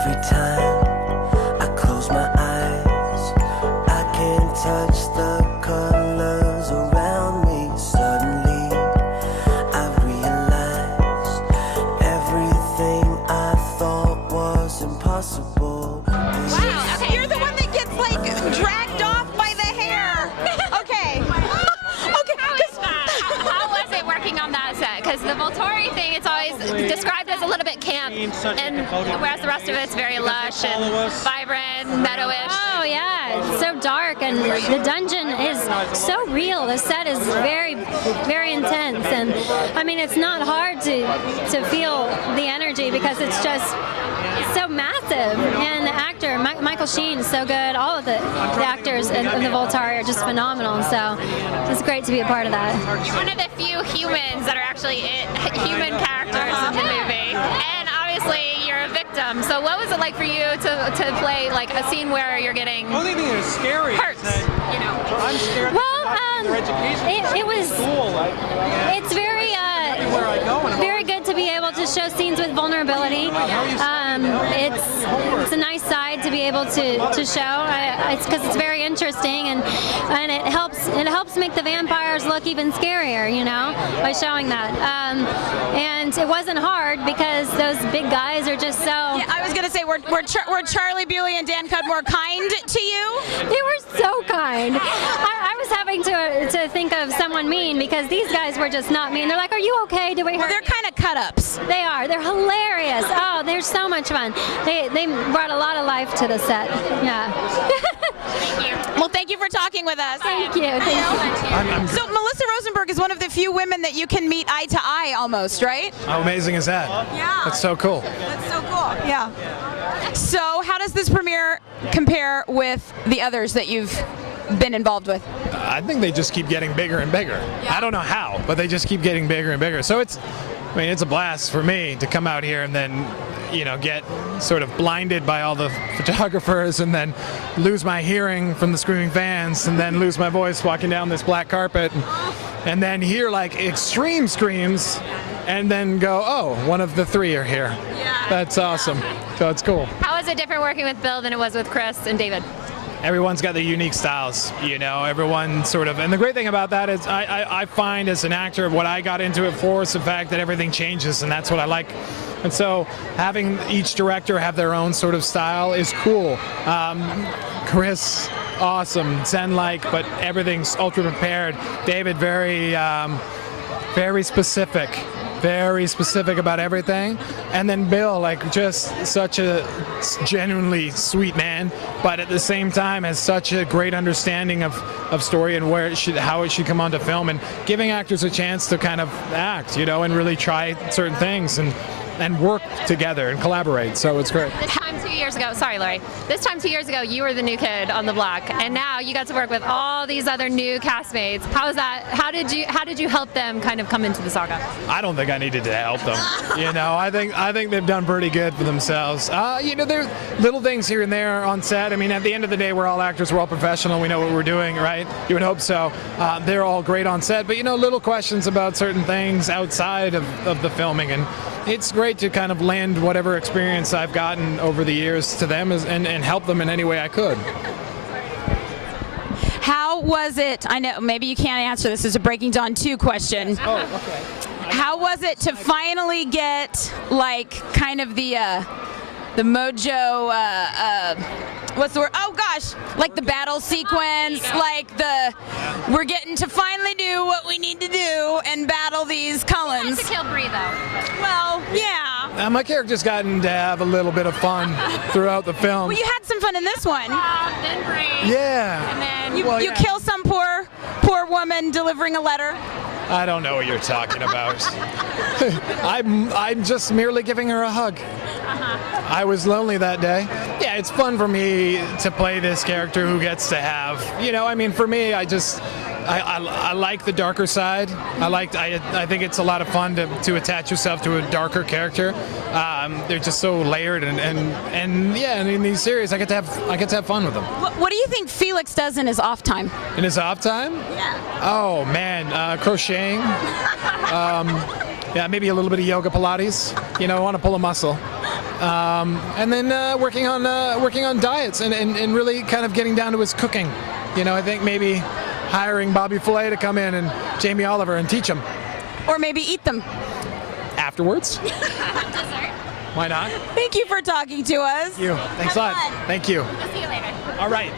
Every time I close my eyes, I can't touch the colors around me. Suddenly I realize everything I thought was impossible. Wow, okay. You're the one that gets like dragged off by the hair. Okay. How was it working on that set? Because the Volturi thing, it's always described as a little bit camp, and whereas the rest of it's very lush and vibrant, meadowish. Oh yeah, it's so dark, and the dungeon is so real. The set is very, very intense, and I mean it's not hard to feel the energy because it's just so massive. And the actor Michael Sheen is so good. All of the actors in the Volturi are just phenomenal. So it's great to be a part of that. You're one of the few humans that are actually human characters in the movie, and obviously you're a victim. So what was it like for you to play like a scene where you're getting hurt? You know, I'm scared. Well, it's very good to be able to show scenes with vulnerability. It's a nice side to be able to show. It's because it's very interesting, and it helps make the vampires look even scarier, you know, by showing that. And it wasn't hard because those big guys are just so. Yeah, I was gonna say, were Charlie Bewley and Dan Cudmore kind to you? They were so kind. I was having to think of someone mean because these guys were just not mean. They're like, "Are you okay? Did we hurt?" Well, they're kind of cut-ups. They are. They're hilarious. Oh, they're so much fun. They brought a lot of life to the set. Yeah. Thank you. Well, thank you for talking with us. Thank you. Thank you. So Melissa Rosenberg is one of the few women that you can meet eye to eye almost, right? How amazing is that? Yeah. That's so cool. That's so cool. Yeah. So how does this premiere compare with the others that you've been involved with? I think they just keep getting bigger and bigger. Yeah. I don't know how, but they just keep getting bigger and bigger. So it's a blast for me to come out here and then, you know, get sort of blinded by all the photographers and then lose my hearing from the screaming fans and then lose my voice walking down this black carpet and then hear like extreme screams and then go, oh, one of the three are here. Yeah. That's awesome. So it's cool. How was it different working with Bill than it was with Chris and David? Everyone's got their unique styles, you know, everyone sort of, and the great thing about that is I find as an actor, what I got into it for is the fact that everything changes, and that's what I like. And so having each director have their own sort of style is cool. Chris, awesome, Zen-like, but everything's ultra prepared. David, very specific. Very specific about everything. And then Bill, like just such a genuinely sweet man, but at the same time has such a great understanding of story and how it should come onto film, and giving actors a chance to kind of act, you know, and really try certain things and work together and collaborate. So it's great. This time 2 years ago, sorry Lori, this time 2 years ago you were the new kid on the block, and now you got to work with all these other new castmates. How was that? How did you help them kind of come into the saga? I don't think I needed to help them. You know, I think they've done pretty good for themselves. You know, there's little things here and there on set. I mean, at the end of the day, we're all actors, we're all professional, we know what we're doing, right? You would hope so. They're all great on set, but you know, little questions about certain things outside of the filming, and it's great to kind of lend whatever experience I've gotten over the years to them and help them in any way I could. How was it? I know maybe you can't answer this. It's a Breaking Dawn 2 question. Oh, okay. How was it to finally get like kind of the mojo? What's the word? Oh gosh, like the battle sequence, like we're getting to finally do what we need to do and battle these Cullens. To kill Bree though. Well, yeah. My character's gotten to have a little bit of fun throughout the film. Well, you had some fun in this one. Then Bree. Yeah. And then You kill some poor woman delivering a letter. I don't know what you're talking about. I'm just merely giving her a hug. I was lonely that day. Yeah, it's fun for me to play this character who gets to have, you know, I mean, for me, I like the darker side. I think it's a lot of fun to attach yourself to a darker character. They're just so layered and yeah, and in these series, I get to have fun with them. What do you think Felix does in his off time? In his off time? Yeah. Oh man, crocheting. Yeah, maybe a little bit of yoga, Pilates. You know, I want to pull a muscle. And then working on diets and really kind of getting down to his cooking. You know, I think maybe hiring Bobby Flay to come in and Jamie Oliver and teach him. Or maybe eat them. Afterwards. Why not? Thank you for talking to us. Thank you. Thanks a lot. Thank you. See you later. All right.